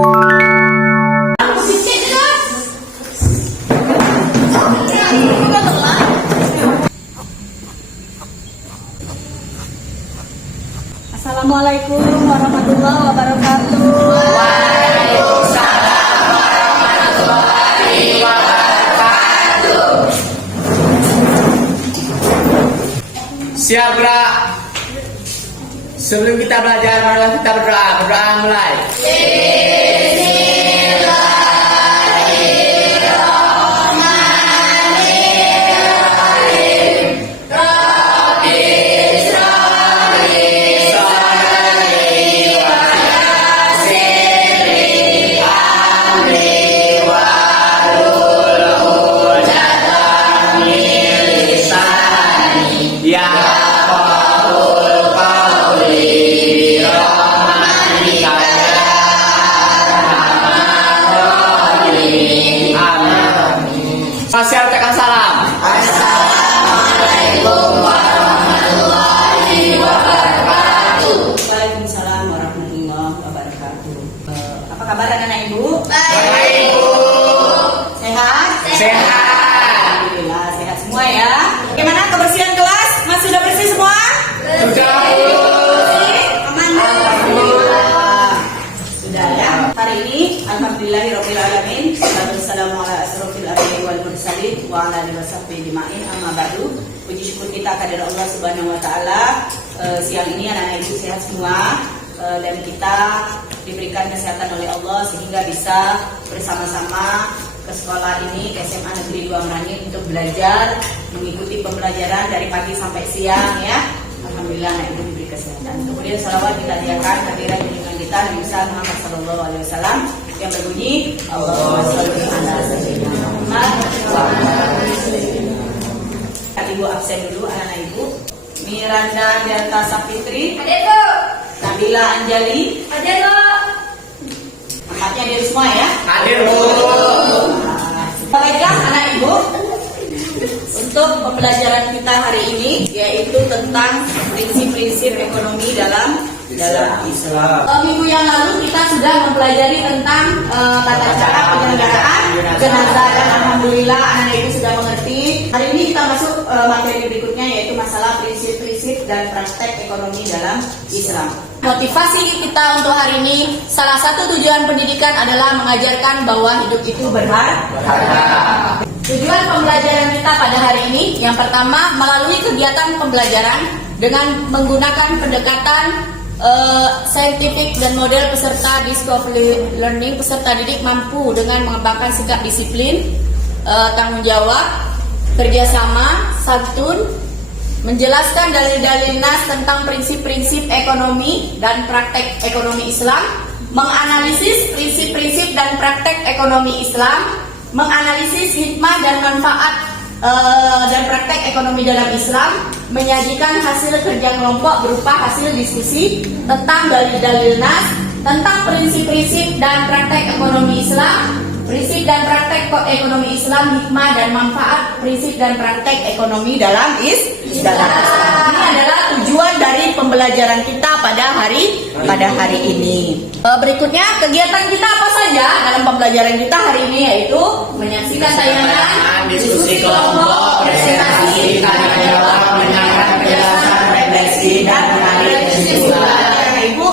Assalamualaikum warahmatullahi wabarakatuh. Waalaikumsalam warahmatullahi wabarakatuh. Siap gerak. Sebelum kita belajar, marilah kita berdoa. Berdoa mulai. Masyarakat salam. Assalamualaikum warahmatullahi wabarakatuh. Waalaikumsalam warahmatullahi wabarakatuh. Apa kabar anak-anak ibu? Baik, Bu. Sehat? Sehat. Alhamdulillah sehat semua ya. Bagaimana kebersihan kelas? Mas sudah bersih semua? Sudah, Bu. Aman? Alhamdulillah. Sudah ya. Hari ini alhamdulillahirabbil alamin. Wassalamu ala asrofil anbiya'i wal mursalin wa ala alihi wasahbihi ajma'in. Amma ba'du. Puji syukur kita kepada Allah Subhanahu wa taala. Siang ini anak-anak ibu sehat semua dan kita diberikan kesehatan oleh Allah sehingga bisa bersama-sama ke sekolah ini, ke SMA Negeri 2 Merangin untuk belajar, mengikuti pembelajaran dari pagi sampai siang ya. Alhamdulillah anak ibu diberi kesehatan. Kemudian salawat kita hadiahkan kehadiran junjungan kita Nabi besar Muhammad sallallahu alaihi wasallam yang berbunyi Allahumma shalli ala sayyidina Muhammad wa ala ali sayyidina Muhammad. Ibu absen dulu anak-anak ibu. Miranda Delta Sapitri. Hadir, Bu. Nabila Anjali. Hadir, Bu. Tempatnya hadir semua ya. Hadir, Bu. Baiklah anak ibu, untuk pembelajaran kita hari ini yaitu tentang prinsip-prinsip ekonomi dalam Islam. Minggu yang lalu kita sudah mempelajari tentang tata cara penyelenggaraan jenazah dan alhamdulillah anak ibu sudah mengerti. Hari ini kita masuk materi berikutnya yaitu masalah prinsip-prinsip dan praktek ekonomi dalam Islam. Motivasi kita untuk hari ini, salah satu tujuan pendidikan adalah mengajarkan bahwa hidup itu berharga. Tujuan pembelajaran kita pada hari ini, yang pertama melalui kegiatan pembelajaran dengan menggunakan pendekatan saintifik dan model peserta discovery learning, peserta didik mampu dengan mengembangkan sikap disiplin, tanggung jawab, kerjasama, santun, menjelaskan dalil-dalil nas tentang prinsip-prinsip ekonomi dan praktek ekonomi Islam, menganalisis prinsip-prinsip dan praktek ekonomi Islam, menganalisis hikmah dan manfaat dan praktek ekonomi dalam Islam, menyajikan hasil kerja kelompok berupa hasil diskusi tentang dalil-dalil nas, tentang prinsip-prinsip dan praktek ekonomi Islam, prinsip dan praktek ekonomi Islam, hikmah dan manfaat prinsip dan praktek ekonomi dalam Islam. Ini adalah tujuan dari pembelajaran kita pada hari ini. Berikutnya kegiatan kita apa saja dalam pembelajaran kita hari ini, yaitu menyaksikan tayangan, diskusi kelompok, presentasi, tanya jawab, mendengarkan penjelasan, refleksi dan menarik kesimpulan. Ibu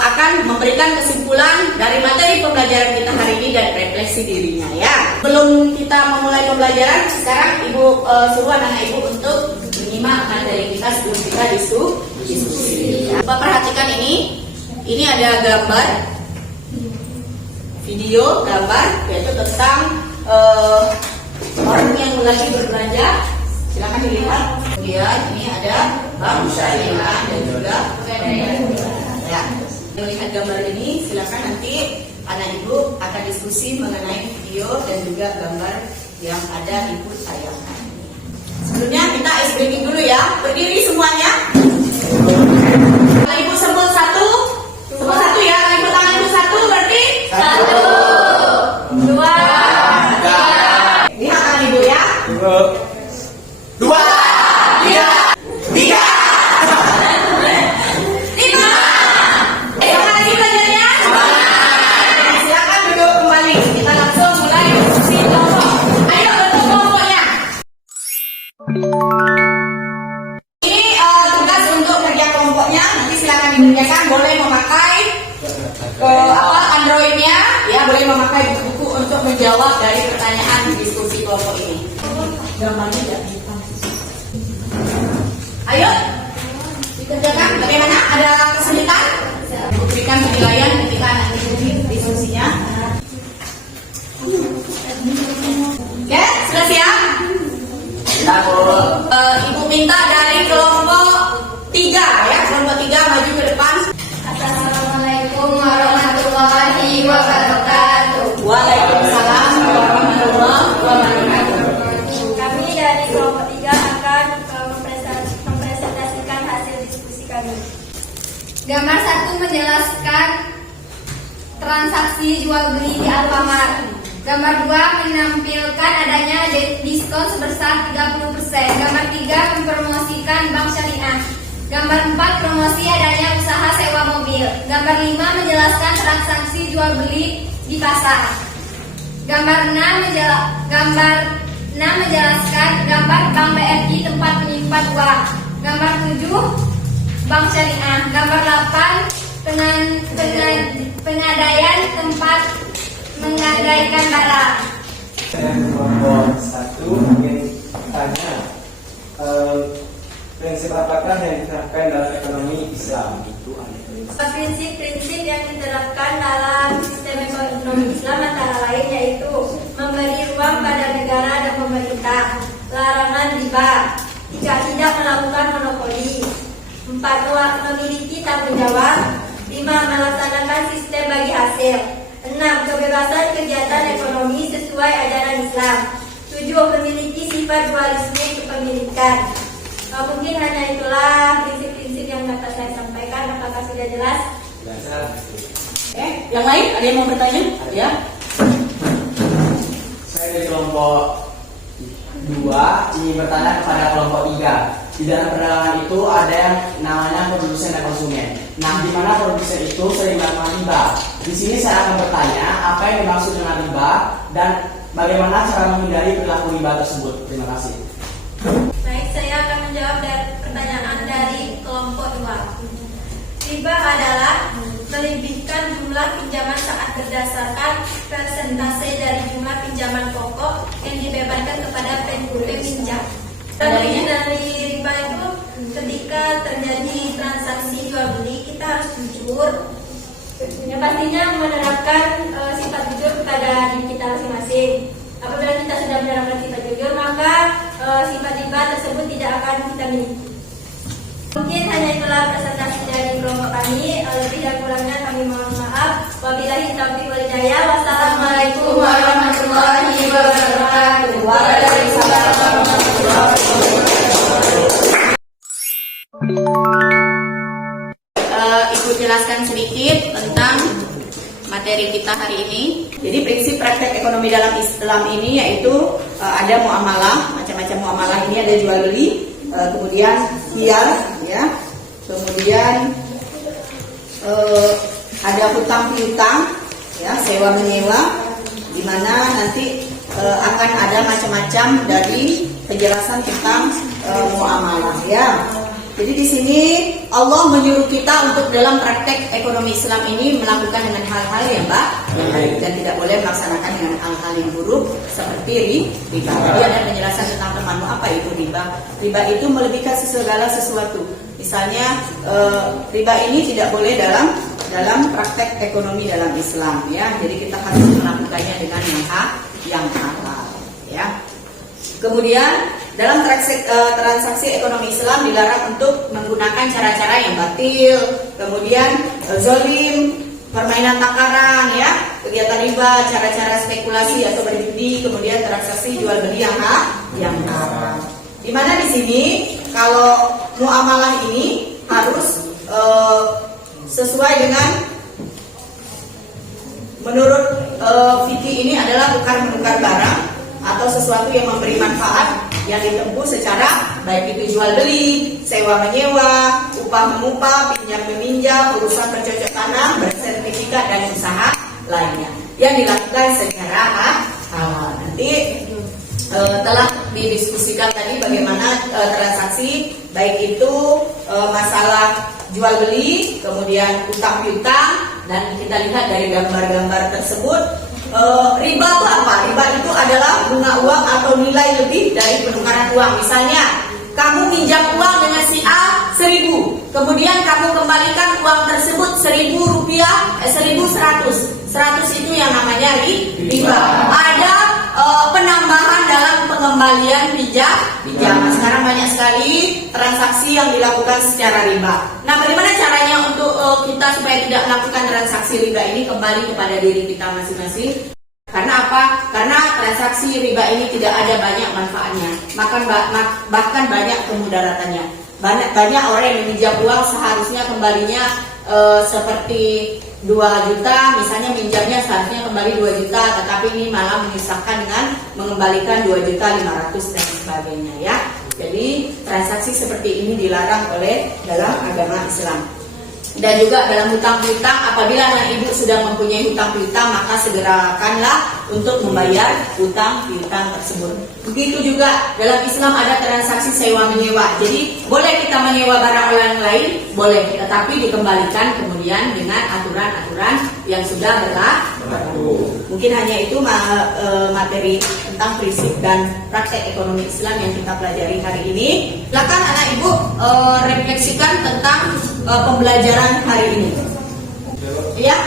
akan memberikan kesimpulan dari materi pembelajaran kita hari ini dan refleksi dirinya ya. Belum kita memulai pembelajaran, sekarang ibu suruh anak ibu untuk menyimak materi kita sebelum kita diskusi. Bapak perhatikan ini ada gambar, video, gambar yaitu tentang orang yang lagi berbelanja. Silakan dilihat. Kemudian ini ada bank syariah dan juga ya. Melihat gambar ini, silakan nanti anak ibu akan diskusi mengenai video dan juga gambar yang ada ibu tayangkan. Sebelumnya kita ice breaking dulu ya. Berdiri semuanya. Kalau ibu sebut satu, sebut satu ya. Kalau ibu tangan ibu satu, berarti satu, dua, tiga. Lihat kan ibu ya. Dua, tiga, tiga. Lima. Semangat lagi belajarnya. kan boleh memakai Androidnya, ya boleh memakai buku-buku untuk menjawab dari pertanyaan di diskusi kelompok ini. Gambarnya tidak hitam. Ayo dikerjakan. Bagaimana? Ada kesulitan? Berikan penilaian ketika nanti diskusinya. Ya, sudah siap? Ibu minta dari kelompok 3 ya, kelompok 3 maju ke depan. Assalamualaikum warahmatullahi wabarakatuh. Waalaikumsalam warahmatullahi wabarakatuh. Kami dari kelompok 3 akan mempresentasikan hasil diskusi kami. Gambar 1 menjelaskan transaksi jual beli di Alfamart. Gambar 2 menampilkan adanya diskon sebesar 30%. Gambar 3 mempromosikan bank syariah. Gambar 4 promosi adanya usaha sewa mobil. Gambar 5 menjelaskan transaksi jual beli di pasar. Gambar 6 menjelaskan gambar bank BRI tempat menyimpan uang. Gambar 7 bank syariah. Gambar 8 pengadaian tempat menggadaikan barang. Kelompok 1 ingin tanya prinsip apakah yang diterapkan dalam ekonomi Islam? Prinsip-prinsip yang diterapkan dalam sistem ekonomi Islam antara lain yaitu memberi ruang pada negara dan pemerintah, larangan riba, tidak melakukan monopoli, 4 memiliki tanggung jawab, 5 melaksanakan sistem bagi hasil, 6 kebebasan kegiatan ekonomi sesuai ajaran Islam, 7 memiliki sifat dualisme kepemilikan. Mungkin hanya itulah prinsip-prinsip yang dapat saya sampaikan. Apakah sudah jelas? Yang lain ada yang mau bertanya? Ya. Saya dari kelompok 2 ingin bertanya kepada kelompok 3. Di dalam perdagangan itu ada yang namanya produsen dan konsumen. Nah, di mana produsen itu sering melakukan riba. Di sini saya akan bertanya apa yang dimaksud dengan riba dan bagaimana cara menghindari perilaku riba tersebut. Terima kasih. Baik, saya akan menjawab pertanyaan dari kelompok 2. Riba adalah melebihkan jumlah pinjaman saat berdasarkan persentase dari jumlah pinjaman pokok yang dibebankan kepada peminjam. Contohnya dari riba itu ketika terjadi transaksi jual beli kita harus jujur. Ya, pastinya menerapkan sifat jujur kepada diri kita masing-masing. Apabila kita sudah menerapkan sifat jujur, maka sifat riba tersebut tidak akan kita miliki. Mungkin hanya itulah presentasi dari kelompok kami. Lebih dan kurangnya kami mohon maaf. Wabillahi taufiq wal hidayah. Wassalamualaikum warahmatullahi wabarakatuh. Waalaikumsalam warahmatullahi wabarakatuh. Ibu jelaskan sedikit tentang materi kita hari ini. Jadi prinsip praktek ekonomi dalam Islam ini yaitu ada muamalah, macam-macam muamalah ini ada jual beli, kemudian hiyar, ya, kemudian ada hutang piutang, ya, sewa menyewa, di mana nanti akan ada macam-macam dari penjelasan tentang muamalah, ya. Jadi di sini Allah menyuruh kita untuk dalam praktek ekonomi Islam ini melakukan dengan hal-hal yang baik dan tidak boleh melaksanakan dengan hal-hal yang buruk seperti riba. Jadi ada penjelasan tentang temanmu apa itu riba. Riba itu melebihkan segala sesuatu. Misalnya riba ini tidak boleh dalam praktek ekonomi dalam Islam, ya. Jadi kita harus melakukannya dengan yang halal, ya. Kemudian dalam transaksi ekonomi Islam dilarang untuk menggunakan cara-cara yang batil, kemudian zalim, permainan takaran, ya, kegiatan riba, cara-cara spekulasi atau berjudi, kemudian transaksi jual beli yang haram. Di mana di sini kalau muamalah ini harus sesuai dengan menurut fikih ini adalah tukar menukar barang atau sesuatu yang memberi manfaat yang ditempuh secara baik itu jual beli, sewa menyewa, upah mengupah, pinjam meminjam, urusan bercocok tanam, bersertifikat dan usaha lainnya yang dilakukan secara halal. Nanti telah didiskusikan tadi bagaimana transaksi baik itu masalah jual beli, kemudian utang piutang, dan kita lihat dari gambar-gambar tersebut riba itu apa? Riba itu adalah bunga uang atau nilai lebih dari penukaran uang. Misalnya kamu minjam uang dengan si A 1.000, kemudian kamu kembalikan uang tersebut 1.000 rupiah, 1.100 itu yang namanya riba. Ada penambahan dalam pengembalian pinjaman. Sekarang banyak sekali transaksi yang dilakukan secara riba. Nah, bagaimana caranya untuk kita supaya tidak melakukan transaksi riba ini kembali kepada diri kita masing-masing? Karena apa? Karena transaksi riba ini tidak ada banyak manfaatnya, bahkan banyak kemudaratannya. Banyak orang yang meminjam uang seharusnya kembalinya seperti 2 juta, misalnya minjamnya seharusnya kembali 2 juta, tetapi ini malah menyusahkan dengan mengembalikan 2.500.000 dan sebagainya ya. Jadi transaksi seperti ini dilarang oleh dalam agama Islam. Dan juga dalam hutang piutang, apabila anak ibu sudah mempunyai hutang piutang, maka segerakanlah untuk membayar hutang piutang tersebut. Begitu juga dalam Islam ada transaksi sewa menyewa. Jadi boleh kita menyewa barang orang lain, boleh, tetapi dikembalikan kemudian dengan aturan-aturan yang sudah berlaku. Mungkin hanya itu materi tentang prinsip dan praktek ekonomi Islam yang kita pelajari hari ini. Silakan anak ibu refleksikan tentang pembelajaran hari ini. Ya.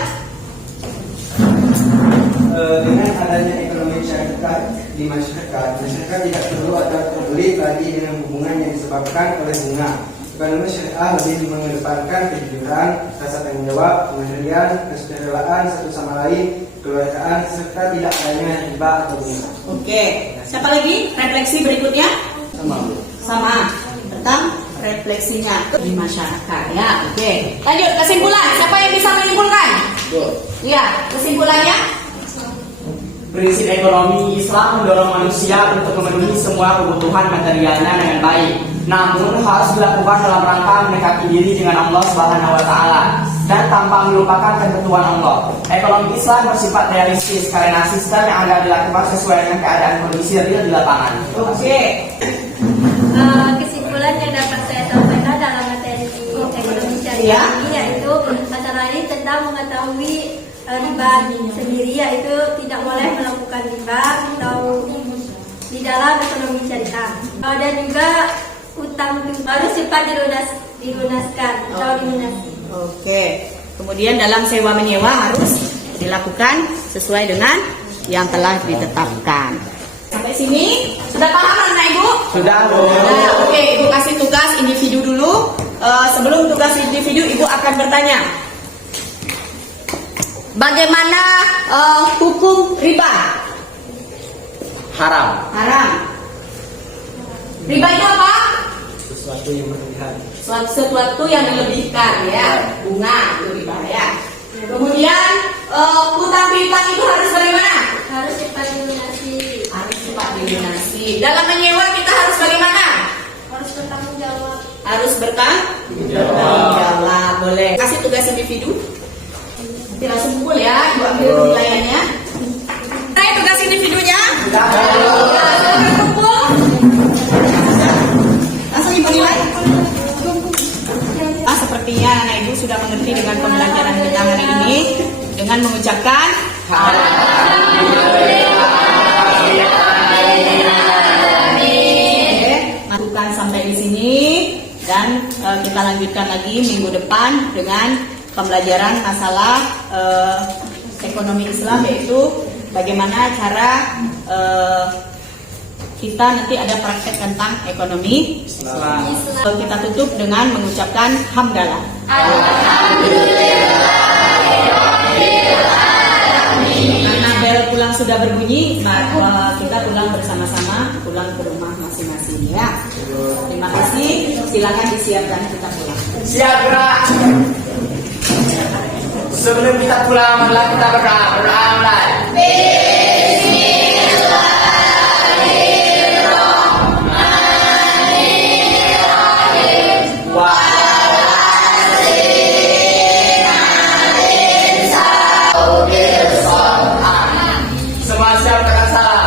Dengan adanya ekonomi syariah di masyarakat tidak perlu atau terbelit lagi dengan hubungan yang disebabkan oleh bunga. Ekonomi syariah lebih mengedepankan kejujuran, rasa tanggung jawab, kemandirian, kesusilaan satu sama lain, keluargaan, serta tidak adanya riba atau bunga. Oke. Siapa lagi? Refleksi berikutnya? Sama. Tentang refleksinya di masyarakat ya. Oke. Lanjut kesimpulan. Siapa yang bisa menyimpulkan? Iya, kesimpulannya? Prinsip ekonomi Islam mendorong manusia untuk memenuhi semua kebutuhan materialnya dengan baik. Namun harus dilakukan dalam rangka mendekati diri dengan Allah Subhanahu wa taala dan tanpa melupakan ketentuan Allah. Ekonomi Islam bersifat realistis karena sistem yang ada dilakukan sesuai dengan keadaan kondisi real di lapangan. Oke. Kesimpulan yang dapat saya sampaikan dalam materi ekonomi syariah ini yaitu antara lain tentang mengetahui riba sendiri, yaitu tidak boleh melakukan riba atau di dalam ekonomi syariah. Dan juga utang harus cepat dilunaskan atau dilunasi. Oke. Kemudian dalam sewa menyewa harus dilakukan sesuai dengan yang telah ditetapkan. Sampai sini sudah paham anak ibu? Sudah, Bu. Nah, oke, ibu kasih tugas individu dulu. Sebelum tugas individu, ibu akan bertanya, bagaimana hukum riba? Haram. Haram. Riba itu apa? Sesuatu yang berlebihan. Sesuatu yang dilebihkan ya, bunga itu riba ya. Kemudian hutang piutang itu harus bagaimana? Harus cepat dilunasi. Harus cepat dilunasi. Dalam menyewa kita harus bagaimana? Harus bertanggung jawab. Harus bertanggung jawab. Boleh. Kasih tugas individu. Nanti langsung kumpul ya, ibu ambil penilaiannya. Saya tugas individunya. Kumpul. Langsung ibu nilai. Sepertinya anak ibu sudah mengerti dengan pembelajaran kita hari ini dengan mengucapkan lakukan sampai di sini dan kita lanjutkan lagi minggu depan dengan pembelajaran masalah ekonomi Islam, yaitu bagaimana cara kita nanti ada praktek tentang ekonomi Islam. Kita tutup dengan mengucapkan hamdalah. Karena bel pulang sudah berbunyi, maka kita pulang bersama-sama, pulang ke rumah masing-masing ya. Terima kasih. Silakan disiapkan kita pulang. Siap, gerak. Sebelum kita pulang, marilah kita berdoa mulai. Semua siap kata salam.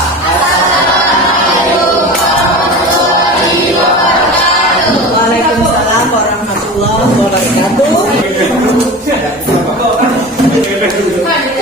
Waalaikumsalam warahmatullahi warahmatullahi wabarakatuh.